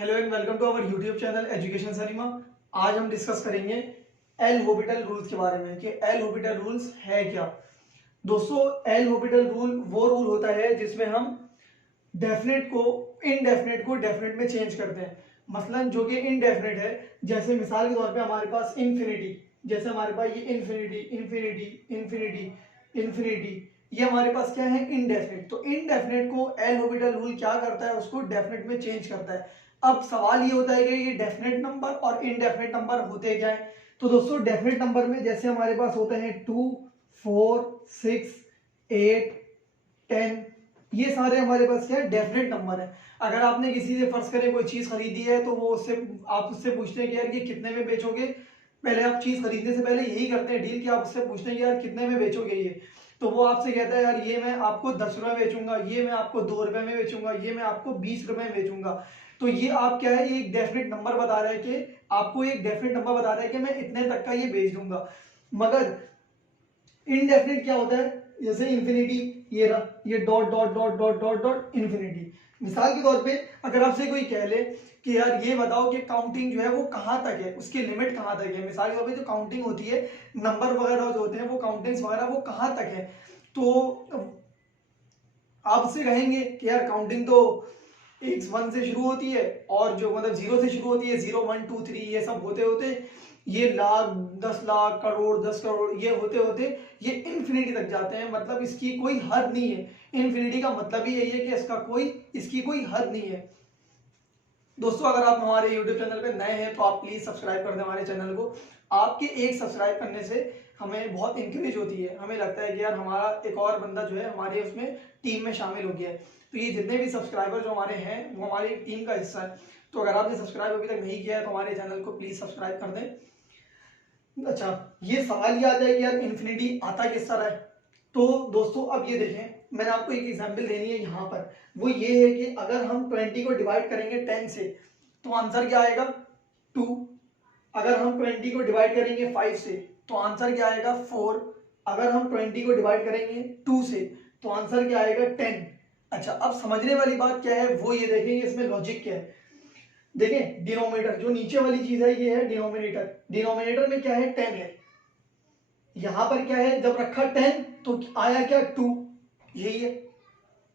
Hello and welcome to our YouTube channel education cinema. आज हम discuss करेंगे L Hôpital rules के बारे में कि एल हॉपिटल रूल्स है क्या। दोस्तों, एल हॉपिटल रूल वो रूल होता है जिसमें हम डेफिनेट को इनडेफिनेट को डेफिनेट में चेंज करते हैं। मसलन जो कि इनडेफिनेट है, जैसे मिसाल के तौर पे हमारे पास इन्फिनिटी, जैसे हमारे पास ये इन्फिनिटी इन्फिनिटी इन्फिनिटी इन्फिनिटी, ये हमारे पास क्या है, इनडेफिनेट। तो इनडेफिनेट को एल हॉपिटल रूल क्या करता है, उसको डेफिनेट में चेंज करता है। अब सवाल ये होता है कि ये डेफिनेट नंबर और इनडेफिनेट नंबर होते क्या है। तो दोस्तों, डेफिनेट नंबर में जैसे हमारे पास होते हैं 2, 4, 6, 8, 10, ये सारे हमारे पास क्या है, डेफिनेट नंबर है। अगर आपने किसी से फर्ज करें कोई चीज खरीदी है तो वो उससे आप उससे पूछते हैं कि यार ये कितने में बेचोगे। पहले आप चीज खरीदने से पहले यही करते हैं डील कि आप उससे पूछते हैं कि यार कितने में बेचोगे ये। तो वो आपसे कहता है यार ये मैं आपको 10 रुपए में बेचूंगा, ये मैं आपको 2 रुपए में बेचूंगा, ये मैं आपको 20 रुपए में बेचूंगा। तो ये आप क्या है, ये एक डेफिनेट नंबर बता रहा है कि आपको एक डेफिनेट नंबर बता रहा है कि मैं इतने तक का ये बेच दूंगा। मगर इनडेफिनेट क्या होता है, जैसे इन्फिनिटी, ये रहा, ये dot dot dot dot dot dot infinity. मिसाल के तौर पे अगर आपसे कोई कह ले कि यार ये बताओ कि काउंटिंग जो है वो कहाँ तक है, उसकी लिमिट कहाँ तक है। मिसाल के तौर पे जो काउंटिंग होती है, नंबर वगैरह जो होते हैं वो काउंटिंग्स वगैरह वो कहाँ तक है, तो आप उससे कहेंगे कि यार काउंटिंग तो एक 1 से शुरू होती है और जो मतलब 0 से शुरू होती है, 0 1 2 3 ये सब होते होते ये लाख 10 लाख करोड़ 10 करोड़ ये होते होते ये इन्फिनिटी तक जाते हैं। मतलब इसकी कोई हद नहीं है। इन्फिनिटी का मतलब ही यही है कि इसकी कोई हद नहीं है। दोस्तों, अगर आप हमारे YouTube चैनल पे नए हैं तो आप प्लीज सब्सक्राइब कर दें हमारे चैनल को। आपके एक सब्सक्राइब करने से हमें बहुत इंकरेज होती है, हमें लगता है कि यार हमारा एक और बंदा जो है हमारे उसमें टीम में शामिल हो गया है। तो ये जितने भी सब्सक्राइबर जो हमारे हैं वो हमारी टीम का हिस्सा है। तो अगर आपने सब्सक्राइब अभी तक नहीं किया है तो हमारे चैनल को प्लीज सब्सक्राइब कर दें। अच्छा, ये सवाल ये आता है कि यार इन्फिनिटी आता किस तरह है। तो दोस्तों, अब ये देखें, मैंने आपको एक एग्जांपल देनी है यहाँ पर। वो ये है कि अगर हम 20 को डिवाइड करेंगे 10 से तो आंसर क्या आएगा, 2। अगर हम 20 को डिवाइड करेंगे 5 से तो आंसर क्या आएगा, 4। अगर हम 20 को डिवाइड करेंगे 2 से तो आंसर क्या आएगा, 10। अच्छा, अब समझने वाली बात क्या है वो ये देखेंगे, इसमें लॉजिक क्या है। देखें, डिनोमिनेटर जो नीचे वाली चीज है ये है डिनोमिनेटर। डिनोमिनेटर में क्या है, 10 है। यहां पर क्या है, जब रखा 10 तो आया क्या, 2, यही है।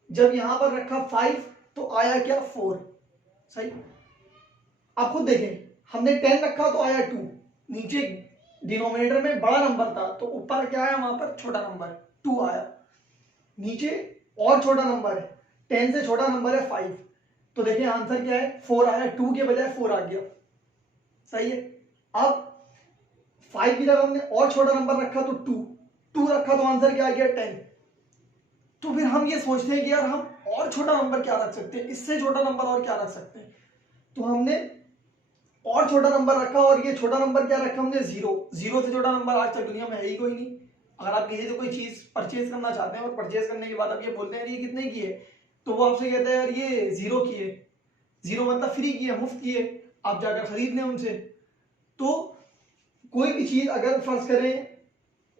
जब यहां पर रखा 5 तो आया क्या, 4। सही। आप खुद देखें, हमने 10 रखा तो आया 2। नीचे डिनोमिनेटर में बड़ा नंबर था तो ऊपर क्या आया, वहां पर छोटा नंबर 2 आया। नीचे और छोटा नंबर है, 10 से छोटा नंबर है 5। तो देखिए आंसर क्या है, 4 आया, 2 के बजाय 4 आ गया। सही है। अब 5 की जगह हमने और छोटा नंबर रखा तो 2 रखा तो आंसर क्या आ गया, 10। तो फिर हम ये सोचते हैं कि यार हम और छोटा नंबर क्या रख सकते हैं, इससे छोटा नंबर और क्या रख सकते हैं। तो हमने और छोटा नंबर रखा और ये छोटा नंबर क्या रखा हमने, 0 से छोटा नंबर आज तक दुनिया में है ही कोई नहीं। अगर आप किसी से कोई चीज परचेज करना चाहते हैं और परचेज करने के बाद आप ये बोलते हैं ये कितने की है, तो वो आपसे कहता है यार ये 0 की है। 0 मतलब फ्री की है, मुफ्त की है, आप जाकर खरीद लें उनसे। तो कोई भी चीज अगर फर्ज करें,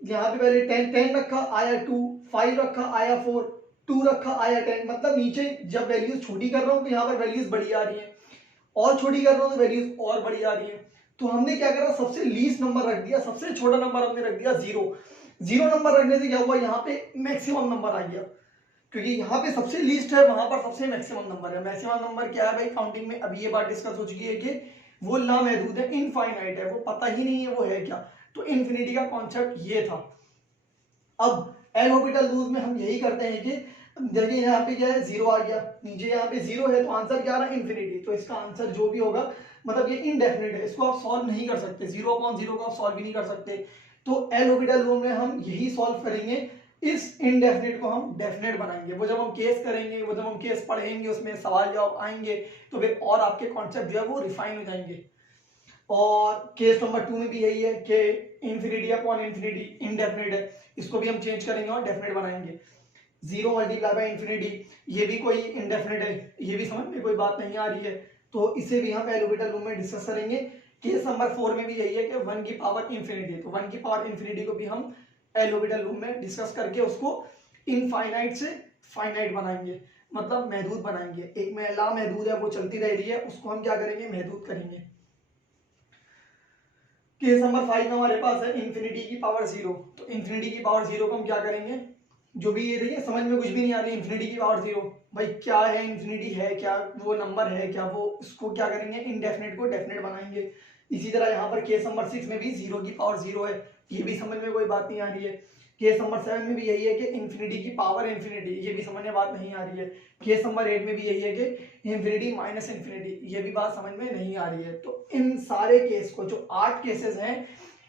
यहाँ पे पहले 10 रखा आया 2, 5 रखा आया 4, 2 रखा आया 10, मतलब नीचे जब वैल्यूज छोटी कर रहा हूं तो यहाँ पर वैल्यूज बड़ी आ रही है, और छोटी कर रहा हूं तो वैल्यूज और बड़ी आ रही है। तो हमने क्या करा, सबसे लीस्ट नंबर रख दिया, सबसे छोटा नंबर हमने रख दिया 0। 0 नंबर रखने से क्या हुआ, यहाँ पे मैक्सिमम नंबर आ गया, क्योंकि यहाँ पे सबसे लीस्ट है, वहां पर सबसे मैक्सिमम नंबर है। मैक्सिमम नंबर क्या है भाई, काउंटिंग में अभी ये बात डिस्कस हो चुकी है कि वो लामहदूद है, इनफाइनाइट है, वो पता ही नहीं है वो है क्या। तो इन्फिनिटी का कॉन्सेप्ट ये था। अब एल हॉपिटल रूल्स में हम यही करते हैं कि देखिए यहाँ पे क्या है, 0 आ गया, नीचे यहाँ पे 0 है तो आंसर क्या आ रहा है, इन्फिनिटी। तो इसका आंसर जो भी होगा, मतलब ये इनडेफिनेट है, इसको आप सॉल्व नहीं कर सकते, 0/0 को आप सॉल्व भी नहीं कर सकते। तो एल हॉपिटल रूल में हम यही सॉल्व करेंगे, इस इनडेफिनेट को हम डेफिनेट बनाएंगे। वो जब हम केस करेंगे, वो जब हम केस पढ़ेंगे, उसमें सवाल जवाब आएंगे तो फिर और आपके कॉन्सेप्ट जो है वो रिफाइन हो जाएंगे। और केस नंबर 2 में भी यही है कि इन्फिनिटी अपॉन इन्फिनिटी इनडेफिनेट है, इसको भी हम चेंज करेंगे और डेफिनेट बनाएंगे। 0 मल्टीप्लाई बाय इन्फिनिटी, ये भी कोई इनडेफिनेट है, ये भी समझ में कोई बात नहीं आ रही है, तो इसे भी हम एल हॉपिटल रूल में डिस्कस करेंगे। केस नंबर 4 में भी यही है कि 1 की पावर इन्फिनिटी, तो 1 की पावर इन्फिनिटी को भी हम एल हॉपिटल रूल में डिस्कस करके उसको इनफाइनाइट से फाइनाइट बनाएंगे। मतलब महदूद बनाएंगे। एक में ला महदूद है वो चलती रह रही है, उसको हम क्या करेंगे, महदूद करेंगे। केस नंबर 5 में हमारे पास है इंफिनिटी की पावर 0। तो इंफिनिटी की पावर 0 को हम क्या करेंगे, जो भी ये देखिए समझ में कुछ भी नहीं आ रही इंफिनिटी की पावर 0, भाई क्या है इंफिनिटी, है क्या वो नंबर है क्या, वो उसको क्या करेंगे, इनडेफिनेट को डेफिनेट बनाएंगे। इसी तरह यहाँ पर केस नंबर 6 में भी 0 की पावर 0 है, ये भी समझ में कोई बात नहीं आ रही है। केस नंबर 7 में भी यही है कि इंफिनिटी की पावर इंफिनिटी, ये भी समझ में बात नहीं आ रही है। केस नंबर 8 में भी यही है कि इंफिनिटी माइनस इंफिनिटी, ये भी बात समझ में नहीं आ रही है। तो इन सारे केस को, जो 8 केसेस हैं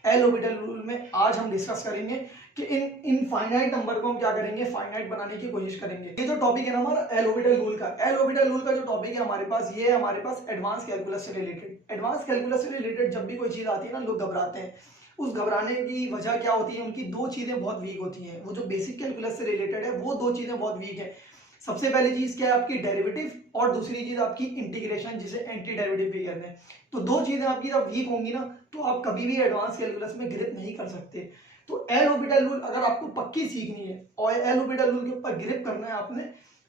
एल ऑर्बिटल रूल में, आज हम डिस्कस करेंगे कि इन इनफाइनाइट नंबर को हम क्या करेंगे, फाइनाइट बनाने की कोशिश करेंगे। ये जो टॉपिक है ना हमारा एल ऑर्बिटल रूल का, एल ऑर्बिटल रूल का जो टॉपिक है हमारे पास, ये है हमारे पास एडवांस कैलकुलस से रिलेटेड। एडवांस कैलकुलस से रिलेटेड जब भी कोई चीज आती है ना, लोग घबराते हैं। उस घबराने की वजह क्या होती है, उनकी दो चीजें बहुत वीक होती हैं। वो जो बेसिक कैलकुलस से रिलेटेड है वो दो चीजें बहुत वीक है। सबसे पहली चीज क्या है आपकी, डेरिवेटिव, और दूसरी चीज आपकी इंटीग्रेशन, जिसे एंटी डेरिवेटिव भी कहते हैं। तो दो चीजें आपकी जब वीक होंगी ना, तो आप कभी भी एडवांस कैलकुलस में ग्रिप नहीं कर सकते। तो एल ऑर्बिटल रूल अगर आपको पक्की सीखनी है और एल ऑर्बिटल रूल के ऊपर ग्रिप करना है आपने,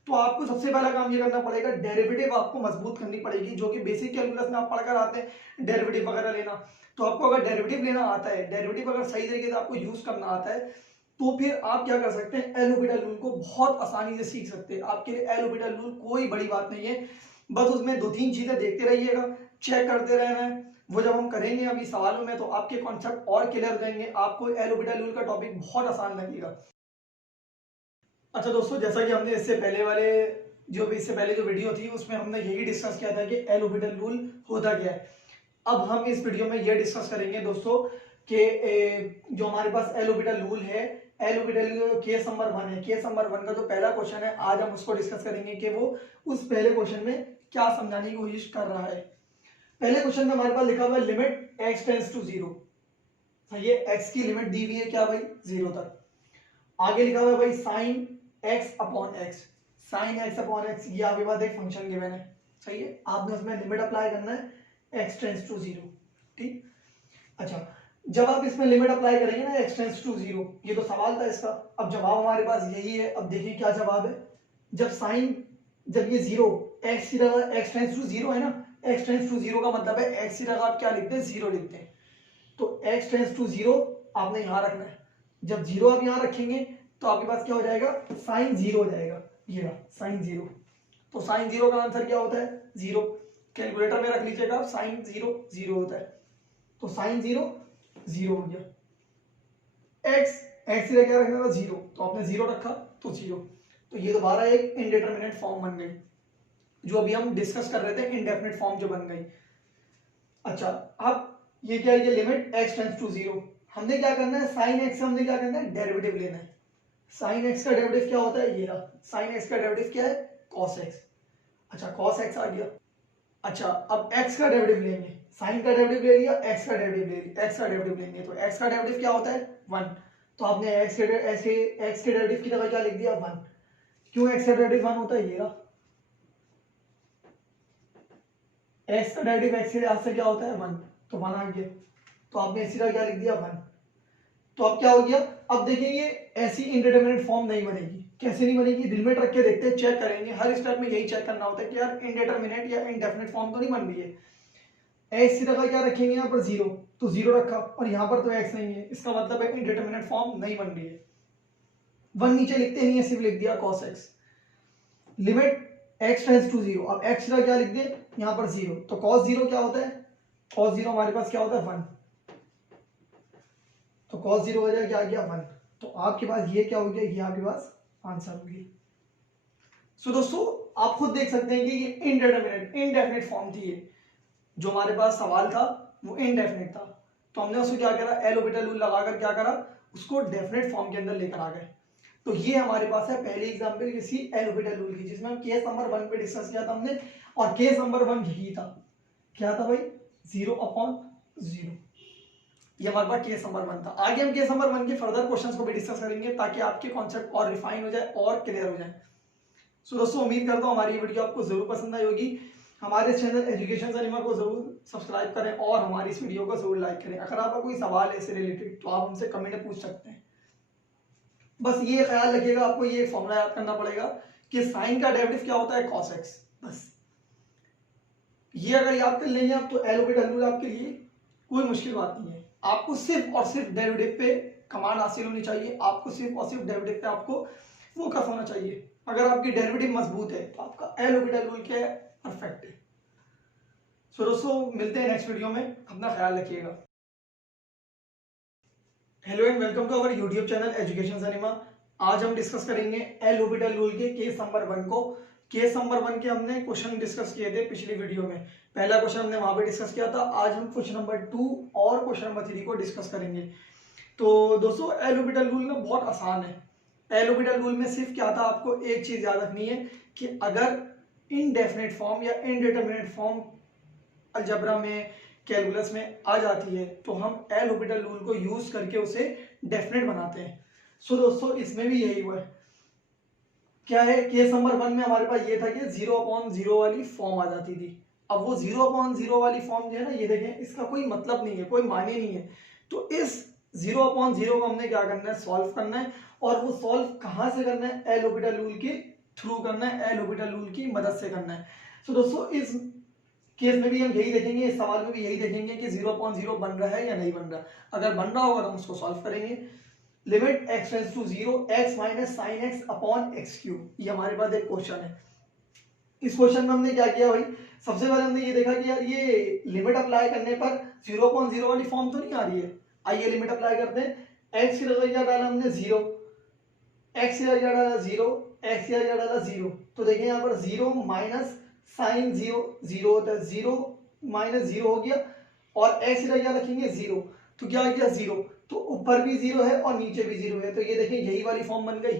तो आपको सबसे पहला काम ये करना पड़ेगा, डेरिवेटिव आपको मजबूत करनी पड़ेगी, जो कि बेसिक कैलकुलस में आप पढ़कर आते हैं डेरिवेटिव वगैरह लेना। तो आपको अगर डेरिवेटिव लेना आता है, डेरिवेटिव अगर सही तरीके से आपको यूज करना आता है, तो फिर आप क्या कर सकते हैं, एल ऑर्बिटल रूल को बहुत आसानी से सीख सकते हैं। आपके लिए एल ऑर्बिटल रूल कोई बड़ी बात नहीं है, बस उसमें दो तीन चीजें देखते रहिएगा, चेक करते रहना है। वो जब हम करेंगे अभी सवालों में, तो आपके कॉन्सेप्ट और क्लियर हो जाएंगे, आपको एल ऑर्बिटल रूल का टॉपिक बहुत आसान लगेगा। अच्छा दोस्तों, जैसा कि हमने इससे पहले जो वीडियो थी उसमें हमने यही डिस्कस किया था कि एल ऑर्बिटल रूल होता क्या है। अब हम इस वीडियो में यह डिस्कस करेंगे दोस्तों कि जो हमारे पास एल ऑर्बिटल रूल है, एल ऑर्बिटल केस नंबर 1 है, केस नंबर 1 का जो पहला क्वेश्चन है, आज हम उसको डिस्कस करेंगे कि वो उस पहले क्वेश्चन में क्या समझाने की कोशिश कर रहा है। पहले क्वेश्चन में हमारे पास लिखा हुआ है लिमिट एक्स टेंड्स टू 0। ये एक्स की लिमिट दी हुई है क्या भाई, 0 तक। आगे लिखा हुआ है भाई sign x upon x, sign x upon x, ये आपके पास एक फंक्शन गिवन है, सही है। आपने उसमें लिमिट अप्लाई करना है एक्स टेंड्स टू 0, ठीक। अच्छा, जब आप इसमें लिमिट अप्लाई करेंगे ना एक्स टेंड्स टू 0, ये तो सवाल था इसका, अब जवाब हमारे पास यही है। अब देखिए क्या जवाब है। जब ये 0 एक्स की जगह एक्स टेंड्स टू 0 है ना, एक्स टेंड्स टू 0 का मतलब है एक्स की जगह आप क्या लिखते हैं, 0 लिखते हैं। तो एक्स टेंड्स टू 0 आपने यहां रखना है। जब 0 आप यहां रखेंगे तो आपके पास क्या हो जाएगा, साइन 0 हो जाएगा, ये रहा साइन 0। तो साइन 0 का आंसर क्या होता है, 0। कैलकुलेटर में रख लीजिएगा आप, साइन 0 0 होता है। तो साइन 0 0 हो गया। एक्स एक्स की क्या रखना था, 0, तो आपने 0 रखा तो 0। तो ये दोबारा एक इनडिटरमिनेट फॉर्म बन गई, जो अभी हम डिस्कस कर रहे थे, इनडेफिनेट फॉर्म जो बन गई। अच्छा, अब ये क्या है, ये लिमिट एक्स टेंड्स टू 0, हमने क्या करना है, साइन एक्स हमने क्या करना है, डेरिवेटिव लेना है। साइन एक्स का डेरिवेटिव क्या होता है, ये रहा, साइन एक्स का डेरिवेटिव क्या है, कॉस एक्स। अच्छा, कॉस एक्स आ गया। अच्छा, अब एक्स का डेरिवेटिव लेंगे, साइन का डेरिवेटिव ले लिया, एक्स का डेरिवेटिव ले लिया, एक्स का डेरिवेटिव लेंगे, तो एक्स का डेरिवेटिव क्या होता है, 1। तो आपने एक्स के डेरिवेटिव की जगह क्या लिख दिया, 1। क्यों एक्स का डेरिवेटिव 1 होता है, ये रहा, एक्स का डेरिवेटिव एक्स के लिहाज से क्या होता है, 1, तो 1 आ गया। तो आपने इसी तरह क्या लिख दिया, 1। तो अब क्या हो गया, अब देखिए ये ऐसी इनडिटरमिनेट फॉर्म नहीं बनेगी। कैसे नहीं बनेगी, लिमिट रख के देखते हैं, चेक करेंगे। हर स्टेप में यही चेक करना होता है कि यार इनडिटरमिनेट या इनडेफिनेट फॉर्म तो नहीं बन रही है। एक्स की जगह क्या रखेंगे यहाँ पर, 0, तो 0 रखा, और यहाँ पर तो एक्स नहीं है, इसका मतलब है इनडिटरमिनेट फॉर्म नहीं बन रही है। 1 नीचे लिखते नहीं है, सिर्फ लिख दिया cos x। Limit x tends to 0, अब x की जगह क्या लिख दे, यहाँ पर 0, तो cos 0 क्या होता है, cos 0 हमारे पास क्या होता है, 1। तो cos 0 हो जाएगा, क्या आ गया, 1। तो आपके पास ये क्या हो गया, ये आपके पास आंसर हो गया। सो दोस्तों, आप खुद देख सकते हैं कि ये इनडेफिनेट फॉर्म थी। ये जो हमारे पास सवाल था वो इनडेफिनेट था, तो हमने उसको क्या करा, एल ऑर्बिटल रूल लगाकर क्या करा, उसको डेफिनेट फॉर्म के अंदर लेकर आ गए। तो ये हमारे पास है पहली एग्जांपल किसी एल ऑर्बिटल रूल की, जिसमें हम केस नंबर 1 पे डिस्कस किया था हमने, और केस नंबर 1 यही था, क्या था भाई, 0/0। ये हमारे पास केस नंबर 1 था। आगे हम केस नंबर 1 के फर्दर क्वेश्चंस को भी डिस्कस करेंगे, ताकि आपके कॉन्सेप्ट और रिफाइन हो जाए और क्लियर हो जाए। सो दोस्तों, उम्मीद करता हूँ हमारी ये वीडियो आपको जरूर पसंद आई होगी। हमारे चैनल एजुकेशन सनीमा को जरूर सब्सक्राइब करें और हमारी इस वीडियो को जरूर लाइक करें। अगर आपका कोई सवाल है इससे रिलेटेड, तो आप हमसे कमेंट में पूछ सकते हैं। बस ये ख्याल रखिएगा, आपको ये फॉर्मूला याद करना पड़ेगा कि साइन का डेरिवेटिव क्या होता है cos x। बस ये अगर याद कर लेंगे आप तो एल ऑर्बिटल रूल आपके लिए कोई मुश्किल बात नहीं है। आपको सिर्फ और सिर्फ डेरिवेटिव पे कमांड हासिल होनी चाहिए, आपको सिर्फ और सिर्फ डेरिवेटिव पे आपको फोकस होना चाहिए। अगर आपकी डेरिवेटिव मजबूत है तो आपका एल ऑर्बिटल रूल क्या है, परफेक्ट है। सो दोस्तों मिलते हैं नेक्स्ट वीडियो में, अपना ख्याल रखिएगा। Hello and welcome to our YouTube channel education cinema. आज हम डिस्कस करेंगे एल ऑर्बिटल रूल के केस नंबर 1 को। केस नंबर 1 के हमने क्वेश्चन डिस्कस किए थे पिछली वीडियो में। पहला क्वेश्चन हमने वहां पे डिस्कस किया था। आज हम क्वेश्चन नंबर 2 और क्वेश्चन नंबर 3 को डिस्कस करेंगे। तो दोस्तों एल ऑर्बिटल रूल ना बहुत आसान है। एल ऑर्बिटल रूल में सिर्फ क्या था, आपको एक चीज याद रखनी है कि अगर इनडेफिनेट फॉर्म या इनडिटरमिनेट फॉर्म अलजेब्रा में, कैलकुलस में आ जाती है तो हम एल ऑर्बिटल रूल को यूज करके उसे डेफिनेट बनाते हैं। सो दोस्तों इसमें भी यही हुआ है। क्या है, केस नंबर 1 में हमारे पास ये था कि 0/0 वाली फॉर्म आ जाती थी। अब वो 0/0 वाली फॉर्म जो है ना, ये देखें इसका कोई मतलब नहीं है, कोई मायने नहीं है। तो इस 0/0 को हमने क्या करना है, सॉल्व करना है। और वो सॉल्व कहां से करना है, एल ऑर्बिटल रूल के थ्रू करना है, एल ऑर्बिटल रूल की मदद से करना है। तो दोस्तों इस केस में भी हम यही देखेंगे, इस सवाल में भी यही देखेंगे कि 0/0 बन रहा है या नहीं बन रहा। अगर बन रहा होगा तो हम उसको सॉल्व करेंगे। Limit x tends to 0 x minus sine x upon x cube, ये हमारे पास एक क्वेश्चन है। इस क्वेश्चन में हमने क्या किया भाई, सबसे पहले हमने ये देखा कि यार ये लिमिट अप्लाई करने पर 0/0 वाली फॉर्म तो नहीं आ रही है। आइए लिमिट अप्लाई करते हैं। x की जगह डाला हमने 0, x की जगह डाला 0, x की जगह डाला 0। तो देखिए यहाँ पर 0 माइनस साइन 0 0 होता है, 0 माइनस 0 हो गया। और x की जगह रखेंगे 0, तो क्या आ गया 0। तो ऊपर भी 0 है और नीचे भी 0 है, तो ये देखिए यही वाली फॉर्म बन गई।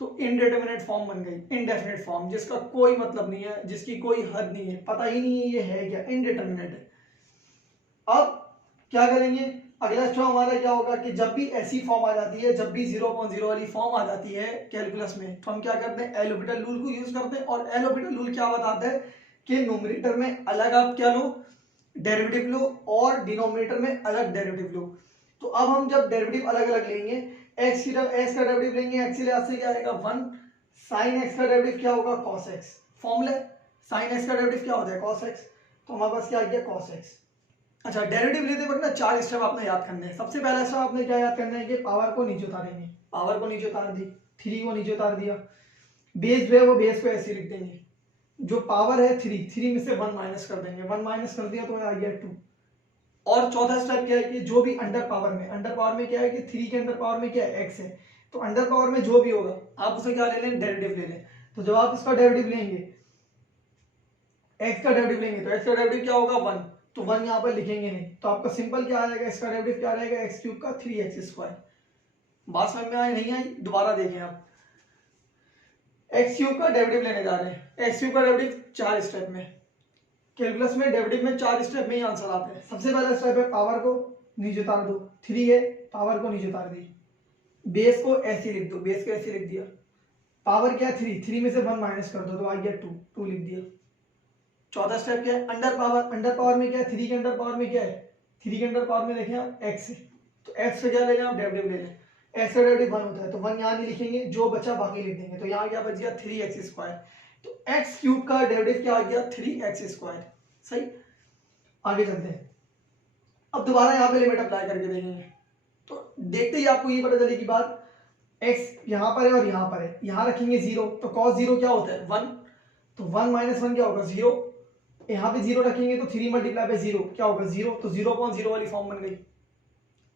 तो इनडिटरमिनेट फॉर्म बन गई, इनडेफिनेट फॉर्म, जिसका कोई मतलब नहीं है, जिसकी कोई हद नहीं है, पता ही नहीं है ये है क्या, इनडिटरमिनेट है। अब क्या करेंगे, अगला स्टेप हमारा क्या होगा कि जब भी ऐसी फॉर्म आ जाती है, जब भी 0/0 वाली फॉर्म आ जाती है कैलकुलस में, तो हम क्या करते हैं, एल ऑर्बिटल रूल को यूज करते हैं। और एल ऑर्बिटल रूल क्या बताता है कि न्यूमरेटर में अलग आप क्या लो, डेरिवेटिव लो, और डिनोमिनेटर में अलग डेरिवेटिव लो। तो अब हम जब डेरिवेटिव अलग अलग लेंगे, एक्स का डेरिवेटिव लेंगे, एक्स के लिहाज से क्या आएगा 1, साइन एक्स का डेरिवेटिव क्या होगा cos x। Formula sine x का डेरिवेटिव क्या होता है cos x, तो हमारे पास क्या आ गया cos x। अच्छा, डेरिवेटिव लेते वक्त ना 4 स्टेप आपने याद करने हैं। सबसे पहला स्टेप आपने क्या याद करना है कि पावर को नीचे उतारेंगे, पावर को नीचे उतार दी, 3 को नीचे उतार दिया। बेस जो है वो बेस को ऐसे लिख देंगे, जो पावर है 3 में से 1 माइनस कर देंगे, 1 माइनस कर दिया तो आ गया 2। और चौथा स्टेप क्या है कि जो भी अंडर पावर में क्या है कि 3 के अंडर पावर में क्या है x है, तो अंडर पावर में जो भी होगा आप उसे क्या ले लें, डेरिवेटिव ले लें। तो जब आप इसका डेरिवेटिव लेंगे, x का डेरिवेटिव लेंगे, तो x का डेरिवेटिव क्या होगा 1, तो 1 यहाँ पर लिखेंगे नहीं, तो आपका सिंपल क्या आएगा, इसका डेरिवेटिव क्या रहेगा x क्यूब का 3x²। बात समझ में आई नहीं आई, दोबारा देखें आप। x क्यूब का डेरिवेटिव लेने जा रहे हैं, x क्यूब का डेरिवेटिव 4 स्टेप में, कैलकुलस में डेरिवेटिव में 4 स्टेप में ही आंसर आता है। सबसे पहला स्टेप है पावर को नीचे उतार दो, 3 है, पावर को नीचे उतार दी, बेस को ऐसे लिख दो, बेस को ऐसे लिख दिया। पावर क्या है 3 में से 1 माइनस कर दो तो आ गया 2 लिख दिया। चौथा स्टेप क्या है, अंडर पावर में क्या है, 3 के अंडर पावर में क्या है, 3 के अंडर पावर में देखें आप x है, तो x से क्या ले लें आप, डेरिवेटिव ले लें। x का डेरिवेटिव 1 होता है, तो 1 यहाँ नहीं लिखेंगे, जो बचा बाकी लिख देंगे, तो यहाँ क्या बच गया 3x²। तो x क्यूब का डेरिवेटिव क्या आ गया 3x²। सही, आगे चलते हैं। अब दोबारा यहाँ पे लिमिट अप्लाई करके देखेंगे, तो देखते ही आपको ये पता चलेगी बात, x यहाँ पर है और यहाँ पर है, यहाँ रखेंगे 0, तो cos 0 क्या होता है 1, तो 1 माइनस 1 क्या होगा 0, यहाँ पे 0 रखेंगे तो 3 मल्टीप्लाई बाय 0 क्या होगा 0, तो 0/0 वाली फॉर्म बन गई।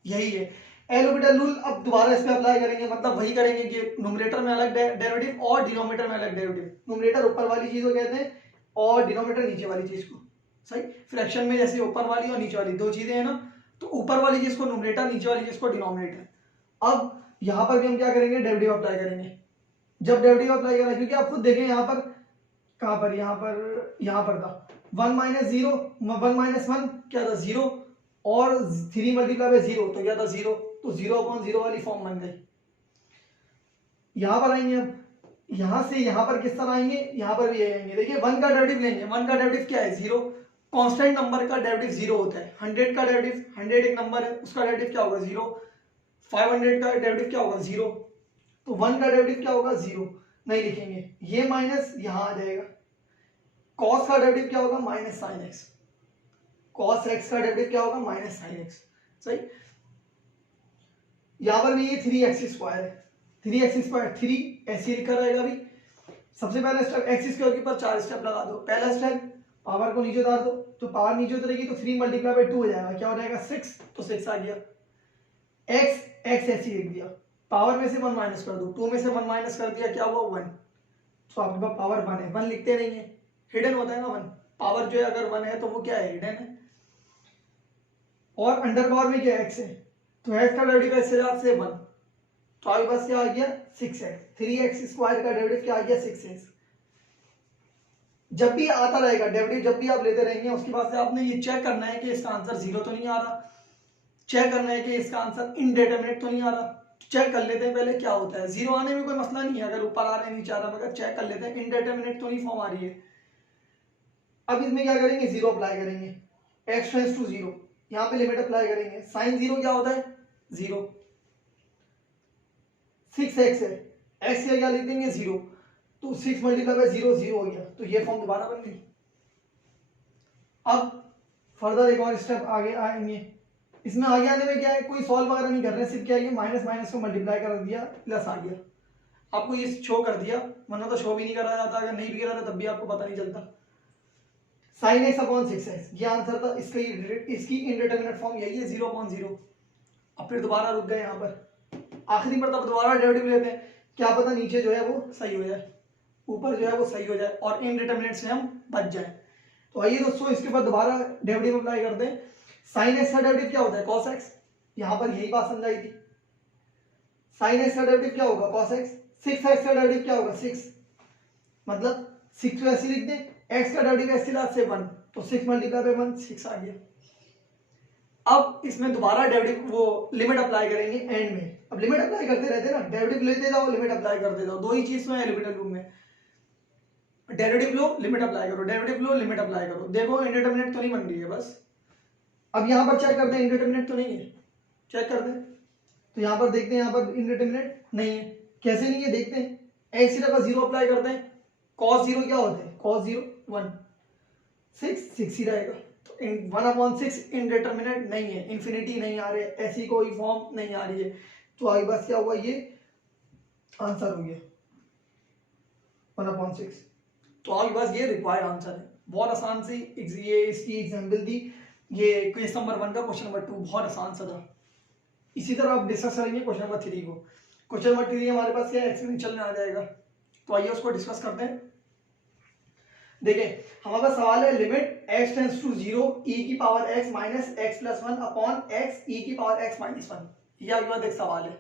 यही है एल ऑर्बिटल रूल। अब दोबारा इस पे अप्लाई करेंगे, मतलब वही करेंगे कि न्यूमरेटर में अलग डेरिवेटिव और डिनोमिनेटर में अलग डेरिवेटिव। न्यूमरेटर ऊपर वाली चीज को कहते हैं और डिनोमिनेटर नीचे वाली चीज को। सही, फ्रैक्शन में जैसे ऊपर वाली और नीचे वाली दो चीजें हैं ना, तो ऊपर वाली चीज को न्यूमरेटर, नीचे वाली चीज को डिनोमिनेटर। अब यहाँ पर भी हम क्या करेंगे, डेरिवेटिव अप्लाई करेंगे। जब डेरिवेटिव अप्लाई करें, क्योंकि आप खुद देखें यहाँ पर, कहाँ पर, यहाँ पर था 1 माइनस 0, 1 माइनस 1 क्या था 0, और 3 मल्टीप्लाई बाय 0 तो क्या था 0, तो 0/0 वाली फॉर्म बन गई। यहां पर आएंगे, अब यहां से यहां पर किस तरह आएंगे, यहां पर भी आएंगे। देखिए 1 का डेरिवेटिव लेंगे, 1 का डेरिवेटिव क्या है 0, कांस्टेंट नंबर का डेरिवेटिव 0 होता है। 100 का डेरिवेटिव, 100 एक नंबर है, उसका डेरिवेटिव क्या होगा 0। 500 का डेरिवेटिव क्या होगा 0, तो 1 का डेरिवेटिव क्या होगा 0। नहीं लिखेंगे, ये माइनस यहां आ जाएगा। कॉस का डेरिवेटिव क्या होगा, minus sine x. Cos x का डेरिवेटिव क्या होगा, माइनस साइन एक्स। सही। यहां पर भी ये 3x² है, 3x², 3 ऐसे लिखा रहेगा। अभी सबसे पहला स्टेप x स्क्वायर के ऊपर 4 स्टेप लगा दो। पहला स्टेप पावर को नीचे उतार दो, तो पावर नीचे उतरेगी तो 3 मल्टीप्लाई बाई 2 हो जाएगा, क्या हो जाएगा 6, तो 6 आ गया। x ऐसे लिख दिया, पावर में से 1 माइनस कर दो, 2 में से 1 माइनस कर दिया, क्या हुआ 1, तो आपके पास पावर 1 है। 1 लिखते नहीं है, हिडन होता है ना 1, पावर जो है अगर 1 है तो वो क्या है, हिडन है। और अंडर पावर में क्या x है, तो x का डेरिवेटिव से 1, तो आपके पास क्या आ गया 6x। 3x² का डेरिवेटिव क्या आ गया 6x। जब भी आता रहेगा डेरिवेटिव, जब भी आप लेते रहेंगे उसके बाद से आपने ये चेक करना है कि इसका आंसर 0 तो नहीं आ रहा, चेक करना है कि इसका आंसर इनडेटरमिनेट तो नहीं आ रहा। चेक कर लेते हैं पहले क्या होता है। 0 आने में कोई मसला नहीं है, अगर ऊपर आ रहा है नीचे आ रहा है, मगर चेक कर लेते हैं इनडेटरमिनेट तो नहीं फॉर्म आ रही है। अब इसमें क्या करेंगे, 0 अप्लाई करेंगे, x टेंड्स टू 0, यहाँ पे लिमिट अप्लाई करेंगे। साइन 0 क्या होता है 0, 6x है, x क्या लिख देंगे 0, तो 6 मल्टीप्लाई बाय 0 0 हो गया, तो ये फॉर्म दोबारा बन गई। अब फर्दर एक और स्टेप आगे आएंगे। इसमें आगे आने में क्या है, कोई सॉल्व वगैरह नहीं कर रहे, सिर्फ क्या है माइनस माइनस को मल्टीप्लाई कर दिया, प्लस आ गया। आपको ये शो कर दिया, वरना तो शो भी नहीं करा जाता, अगर नहीं भी करा था तब भी आपको पता नहीं चलता। साइन एक्स अपॉन 6x, ये आंसर था। इसकी इनडिटरमिनेट फॉर्म यही है 0/0। अब फिर दोबारा रुक गए यहाँ पर, आखिरी मरतबा दोबारा डेरिवेटिव लेते हैं, क्या पता नीचे जो है वो सही हो जाए, ऊपर जो है वो सही हो जाए और इनडिटरमिनेट से हम बच जाए। तो आइए दोस्तों इसके बाद दोबारा डेरिवेटिव अप्लाई करते हैं। साइन एक्स का डेरिवेटिव क्या होता है कॉस एक्स, यहां पर यही बात समझाई थी। साइन एक्स का डेरिवेटिव क्या होगा कॉस एक्स, 6x का डेरिवेटिव क्या होगा 6, मतलब 6 को ऐसे लिख दें, x का डेरिवेटिव ऐसे लास्ट से 1, तो 6 मल्टीप्लाई बाय 1 6 आ गया। अब इसमें दोबारा डेरिवेटिव वो लिमिट अप्लाई करेंगे एंड में। अब लिमिट अप्लाई करते रहते हैं ना, डेरिवेटिव लेते जाओ लिमिट अप्लाई करते जाओ, दो ही चीज तो है एलिमेंटल रूप में, डेरिवेटिव लो लिमिट अप्लाई करो, डेरिवेटिव लो लिमिट अप्लाई करो। देखो इनडिटरमिनेट तो नहीं बन रही है बस। अब यहां पर चेक करते हैं इनडिटरमिनेट तो नहीं है, चेक कर दें, तो यहां पर देखते हैं, यहां पर इनडिटरमिनेट नहीं है। कैसे नहीं है देखते हैं, x की जगह 0 अप्लाई करते हैं, cos 0 क्या होता है cos 0 1, 6 ही रहेगा, तो 1/6 इनडिटरमिनेट नहीं है, इंफिनिटी नहीं आ रही है, ऐसी कोई फॉर्म नहीं आ रही है, तो आगे बस क्या हुआ, ये आंसर हो गया 1/6। तो आगे बस ये रिक्वायर्ड आंसर है। बहुत आसान सी ये इसकी एग्जाम्पल दी, ये क्वेश्चन नंबर 1 का, क्वेश्चन नंबर 2 बहुत आसान सा था। इसी तरह आप डिस्कस करेंगे क्वेश्चन नंबर 3 को। क्वेश्चन नंबर 3 हमारे पास क्या एक्सपोनेंशियल में आ जाएगा, तो आइए उसको डिस्कस करते हैं। देखिए हमारे पास सवाल है limit x tends to 0 e की power x minus x plus 1 upon x e की पावर x माइनस 1, ये आपके पास एक सवाल है।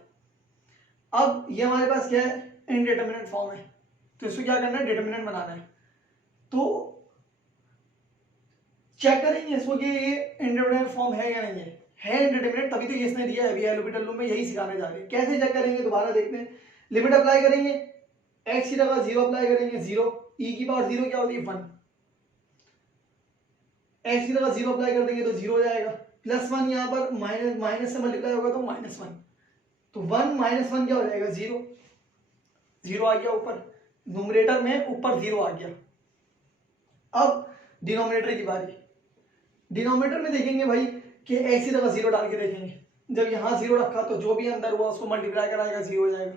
अब ये हमारे पास क्या है, इनडिटरमिनेट फॉर्म है, तो इसको क्या करना है, डिटरमिनेंट बनाना है। तो चेक करेंगे इसको कि ये इनडिटरमिनेट फॉर्म है या नहीं है इनडिटरमिनेट, तभी तो ये इसने दिया है, अभी एलोपिटल रूम में यही सिखाने जा रहे हैं। कैसे चेक करेंगे दोबारा देखते हैं। लिमिट अप्लाई करेंगे, x की जगह 0 अप्लाई करेंगे, 0 e की पावर 0 क्या होती है 1, x की जगह 0 अप्लाई कर देंगे तो 0 हो जाएगा, प्लस 1 यहाँ पर माइनस से मल्टीप्लाई होगा तो -1, तो 1 माइनस 1 क्या हो जाएगा 0, 0 आ गया ऊपर, न्यूमरेटर में ऊपर 0 आ गया। अब डिनोमिनेटर की बारी, डिनोमिनेटर में देखेंगे भाई कि x की जगह 0 डाल के देखेंगे, जब यहाँ 0 रखा तो जो भी अंदर हुआ उसको मल्टीप्लाई कराएगा 0 हो जाएगा,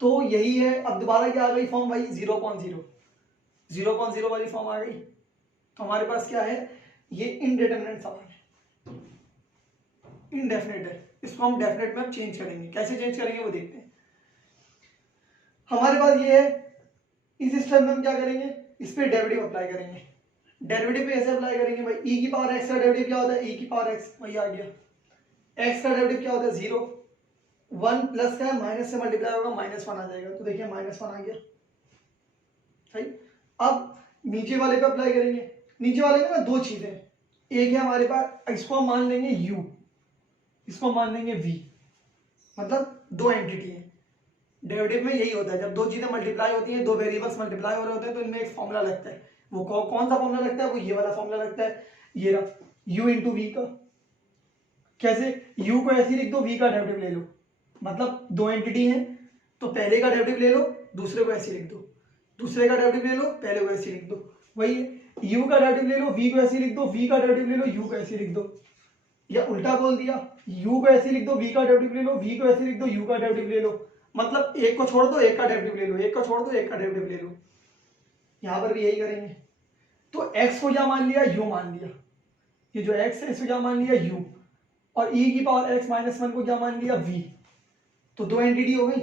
तो यही है। अब दोबारा क्या आ गई फॉर्म भाई 0/0, 0/0 वाली फॉर्म आ गई, तो हमारे पास क्या है, ये इनडिटरमिनेट सवाल है, इनडेफिनेट है, इसको हम डेफिनेट में अब चेंज करेंगे। कैसे चेंज करेंगे वो देखते हैं। हमारे पास ये है, इस स्टेप में हम क्या करेंगे, इस पे डेरिवेटिव अप्लाई करेंगे। डेरिवेटिव पे ऐसे अप्लाई करेंगे भाई, e की पावर x का डेरिवेटिव क्या होता है, e की पावर x, वही आ गया। x का डेरिवेटिव क्या होता है 0, 1 प्लस का है माइनस से मल्टीप्लाई होगा -1 आ जाएगा, तो देखिए -1 आ गया, सही। अब नीचे वाले पे अप्लाई करेंगे। नीचे वाले में ना दो चीजें, एक है हमारे पास, इसको हम मान लेंगे u, इसको मान लेंगे v, मतलब दो एंटिटी है। डेरिवेटिव में यही होता है, जब दो चीजें मल्टीप्लाई होती हैं, दो वेरिएबल्स मल्टीप्लाई हो रहे होते हैं, तो इनमें एक फॉर्मूला लगता है। वो कौन सा फॉर्मूला लगता है, वो ये वाला फॉर्मूला लगता है, ये रहा u इंटू वी का। कैसे, u को ऐसे लिख दो, v का डेरिवेटिव ले लो, मतलब दो एंटिटी हैं तो पहले का डेरिवेटिव ले लो, दूसरे को ऐसे लिख दो, दूसरे का डेरिवेटिव ले लो, पहले को ऐसे लिख दो। वही u का डेरिवेटिव ले लो, v को ऐसे लिख दो, v का डेरिवेटिव ले लो, u को ऐसे लिख दो। या उल्टा बोल दिया, u को ऐसे लिख दो, v का डेरिवेटिव ले लो, v को ऐसे लिख दो, u का डेरिवेटिव ले लो। मतलब एक को छोड़ दो, एक का डेरिवेटिव ले लो, एक को छोड़ दो, एक का डेरिवेटिव ले लो। यहां पर भी यही करेंगे। तो x को क्या मान लिया, u मान लिया। ये जो x है इसको क्या मान लिया, u। और e की पावर x माइनस 1 को क्या मान लिया, v। तो दो एंटिटी हो गई।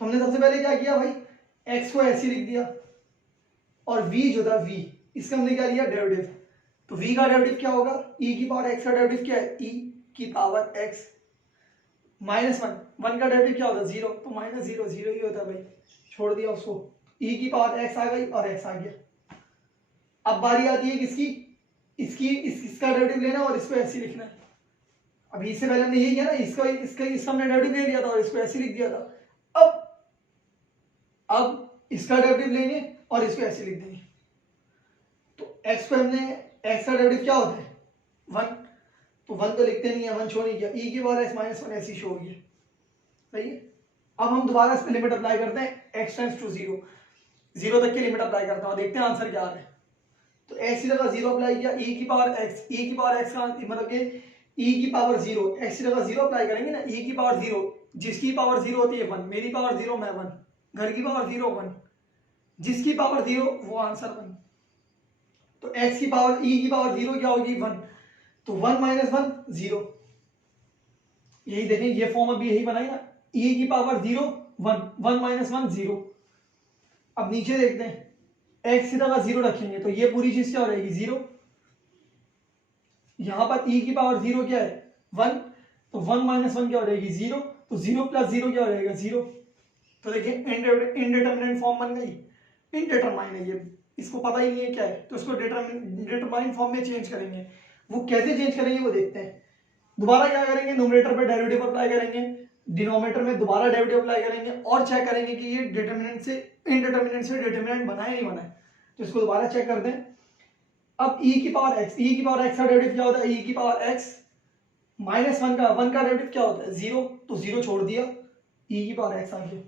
तो हमने सबसे पहले क्या किया भाई, x को ऐसे लिख दिया और v जो था v, इसका हमने क्या लिया, डेरिवेटिव। तो v का डेरिवेटिव क्या होगा, e की पावर x का डेरिवेटिव क्या है, e की पावर x माइनस 1 का डेरिवेटिव क्या होता है, 0। तो माइनस 0 0 ही होता है भाई, छोड़ दिया उसको। e की पावर x आ गई और x आ गया। अब बारी आती है किसकी, इसका डेरिवेटिव लेना और इसको ऐसे लिखना है। अभी इससे पहले हमने यही किया ना, इसका हमने डेरिवेटिव ले लिया था और इसको ऐसे लिख दिया था। अब इसका डेरिवेटिव लेंगे और इसको ऐसे लिख देंगे। तो x को हमने, x का डेरिवेटिव क्या होता है, 1। तो 1 तो लिखते नहीं है, 1 शो नहीं किया, e की पावर x माइनस 1 ऐसी शो हो गया। सही है। अब हम दोबारा इस पे लिमिट अप्लाई करते हैं, x टेंड्स टू 0, 0 तक की लिमिट अप्लाई करता हूँ, देखते हैं आंसर क्या आ रहा है। तो x की जगह 0 अप्लाई किया, e की पावर x का मतलब कि e की पावर 0, x की जगह 0 अप्लाई करेंगे ना, e की पावर 0, जिसकी पावर 0 होती है 1, मेरी पावर 0 मैं 1, घर की पावर 0 1, जिसकी पावर 0 वो आंसर 1। तो x की पावर, e की पावर 0 क्या होगी, 1। तो 1 माइनस 1 0। यही देखें, ये फॉर्म अभी यही बनाई ना, e की पावर 0 1, 1 माइनस 1 0। अब नीचे देखते हैं, x की जगह 0 रखेंगे तो ये पूरी चीज क्या हो जाएगी, 0। यहां पर e की पावर 0 क्या है, 1। तो 1 माइनस 1 क्या हो जाएगी, 0। तो 0 प्लस 0 क्या हो जाएगा, 0। तो देखिए इनडिटरमिनेट फॉर्म बन गई। इनडिटरमाइन है ये, इसको पता ही नहीं है क्या है, तो इसको डिटरमाइन फॉर्म में चेंज करेंगे। वो कैसे चेंज करेंगे वो देखते हैं। दोबारा क्या करेंगे, न्यूमरेटर पे डेरिवेटिव अप्लाई करेंगे, डिनोमिनेटर में दोबारा डेरिवेटिव अप्लाई करेंगे और चेक करेंगे कि ये डिटरमिनेंट से, इनडिटरमिनेंट से डिटरमिनेंट बना है नहीं बना है। तो इसको दोबारा चेक करते हैं। अब e की पावर x का डेरिवेटिव क्या होता है, e की पावर x माइनस 1 का डेरिवेटिव क्या होता है, 0। तो 0 छोड़ दिया, e की पावर x आ गया।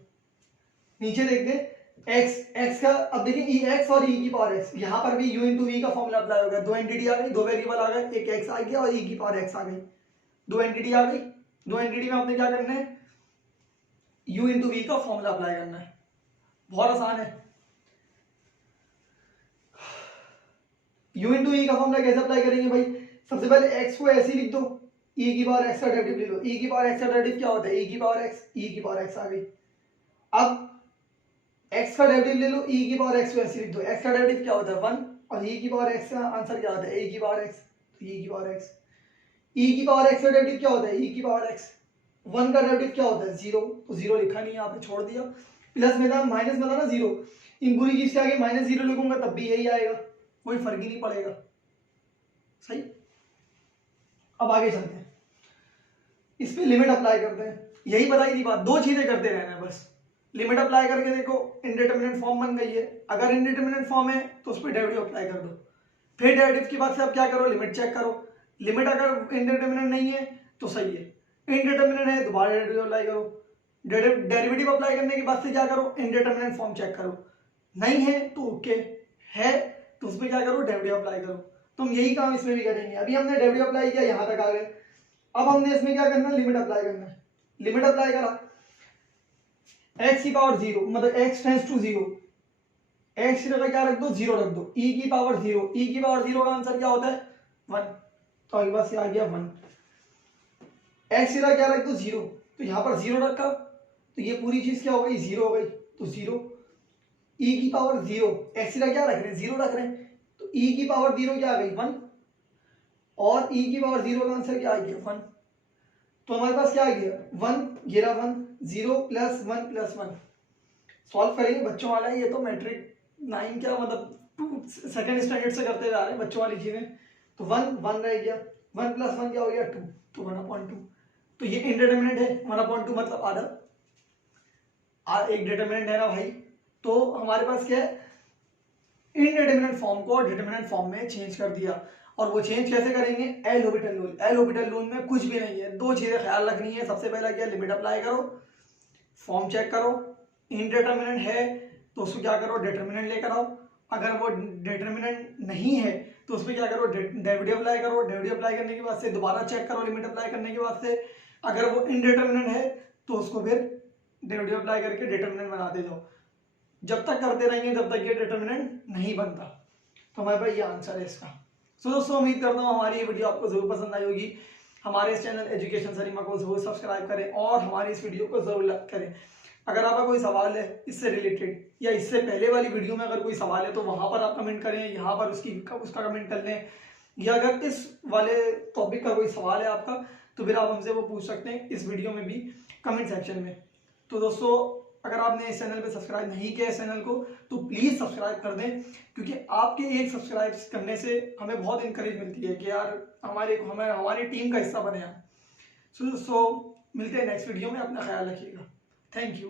नीचे देखते हैं x का, अब देखिए x और e की पावर x, यहां पर भी u इंटू v का फॉर्मूला अप्लाई हो गया। दो एंटिटी आ गई, दो वेरिएबल आ गए, एक x आ गया और e की पावर x आ गई। दो एंटिटी आ गई, दो एंटिटी में आपने क्या करना है, u इंटू v का फॉर्मूला अप्लाई करना है। बहुत आसान है। u इंटू v का फॉर्मूला कैसे अप्लाई करेंगे भाई, सबसे पहले x को ऐसे लिख दो, e की पावर x का डेरिवेटिव ले लो। e की पावर x का डेरिवेटिव क्या होता है, e की पावर x आ गई। अब x का डेरिवेटिव ले लो, e की पावर x को ऐसे लिख दो। x का डेरिवेटिव क्या होता है, 1, और e की पावर x का आंसर क्या होता है, e की पावर x। तो e की पावर x, e की पावर x का डेरिवेटिव क्या होता है, e की पावर x। 1 का डेरिवेटिव क्या होता है, 0। तो 0 लिखा नहीं, यहाँ पे छोड़ दिया। प्लस में था, माइनस में था ना 0, इन पूरी चीज के आगे माइनस 0 लिखूंगा तब भी यही आएगा, कोई फर्क ही नहीं पड़ेगा। सही। अब आगे चलते हैं, इस पे लिमिट अप्लाई करते हैं। यही बताई थी बात, दो चीजें करते रहना है बस। लिमिट अप्लाई करके देखो, इनडिटरमिनेट फॉर्म बन गई है। अगर इनडिटरमिनेट फॉर्म है तो उस पर डेरिवेटिव अप्लाई कर दो। फिर डेरिवेटिव के बाद से आप क्या करो, लिमिट चेक करो। लिमिट अगर इनडिटरमिनेट नहीं है तो सही है, इनडिटरमिनेट है दोबारा डेरिवेटिव अप्लाई करो। डेरिवेटिव अप्लाई करने के बाद से क्या करो, इनडिटरमिनेट फॉर्म चेक करो। नहीं है तो ओके, है तो उसमें क्या करो, डेरिवेटिव अप्लाई करो। तो हम यही काम इसमें भी करेंगे। अभी हमने डेरिवेटिव अप्लाई किया, यहां तक आ गए। अब हमने इसमें क्या करना है, लिमिट अप्लाई करना है। लिमिट अप्लाई करा, x की पावर 0 मतलब x टेंड्स टू 0, x की जगह क्या रख दो, 0 रख दो। e की पावर 0, e की पावर 0 का आंसर क्या होता है, 1। तो अगली बार से आ गया 1। x की जगह क्या रख दो, 0। तो यहां पर 0 रखा, तो ये पूरी चीज क्या हो गई, 0 हो गई। तो 0, e की पावर 0, x की जगह क्या रख रहे हैं, 0 रख रहे हैं। तो e की पावर 0 क्या आ गई, 1, और e की पावर 0 का आंसर क्या आ गया, 1। तो हमारे पास क्या आ गया, 1 गिरा 1, 0 प्लस 1 प्लस 1। सॉल्व करेंगे, बच्चों वाला है ये तो, मैट्रिक 9 क्या मतलब सेकंड स्टैंडर्ड से करते जा रहे हैं बच्चों वाली चीजें। तो 1 रह गया, 1 प्लस 1 क्या हो गया, 2। तो 1/2। तो ये इनडिटरमिनेट है, 1/2 मतलब आधा, एक डिटरमिनेंट है ना भाई। तो हमारे पास क्या है, इनडिटरमिनेट फॉर्म को डिटरमिनेंट फॉर्म में चेंज कर दिया। और वो चेंज कैसे करेंगे, L Hôpital rule. L Hôpital rule में कुछ भी नहीं है, दो चीजें ख्याल रखनी है। सबसे पहला क्या, लिमिट अप्लाई करो, फॉर्म चेक करो, इनडिटर्मिनेंट है तो उसको क्या करो, डिटर्मिनेंट लेकर आओ। अगर वो डिटर्मिनेंट नहीं है तो उसमें क्या करो, डेरिवेटिव अप्लाई करो। डेरिवेटिव अप्लाई करने के बाद से दोबारा चेक करो, लिमिट अप्लाई करने के बाद से अगर वो इनडिटर्मिनेंट है तो उसको फिर डेरिवेटिव अप्लाई करके डिटर्मिनेंट बनाते जाओ। जब तक करते रहेंगे जब तक ये डिटर्मिनेंट नहीं बनता। तो हमारे पास ये आंसर है इसका। सो दोस्तों उम्मीद करता हूँ हमारी ये वीडियो आपको जरूर पसंद आई होगी। हमारे इस चैनल एजुकेशन सरीमा को जरूर सब्सक्राइब करें और हमारी इस वीडियो को जरूर लाइक करें। अगर आपका कोई सवाल है इससे रिलेटेड या इससे पहले वाली वीडियो में अगर कोई सवाल है तो वहां पर आप कमेंट करें, यहाँ पर उसका कमेंट कर लें, या अगर इस वाले टॉपिक का कोई सवाल है आपका तो फिर आप हमसे वो पूछ सकते हैं इस वीडियो में भी कमेंट सेक्शन में। तो दोस्तों अगर आपने इस चैनल पे सब्सक्राइब नहीं किया इस चैनल को तो प्लीज़ सब्सक्राइब कर दें, क्योंकि आपके एक सब्सक्राइब करने से हमें बहुत इंकरेज मिलती है कि यार हमारी टीम का हिस्सा बने आप। सो मिलते हैं नेक्स्ट वीडियो में, अपना ख्याल रखिएगा। Thank you.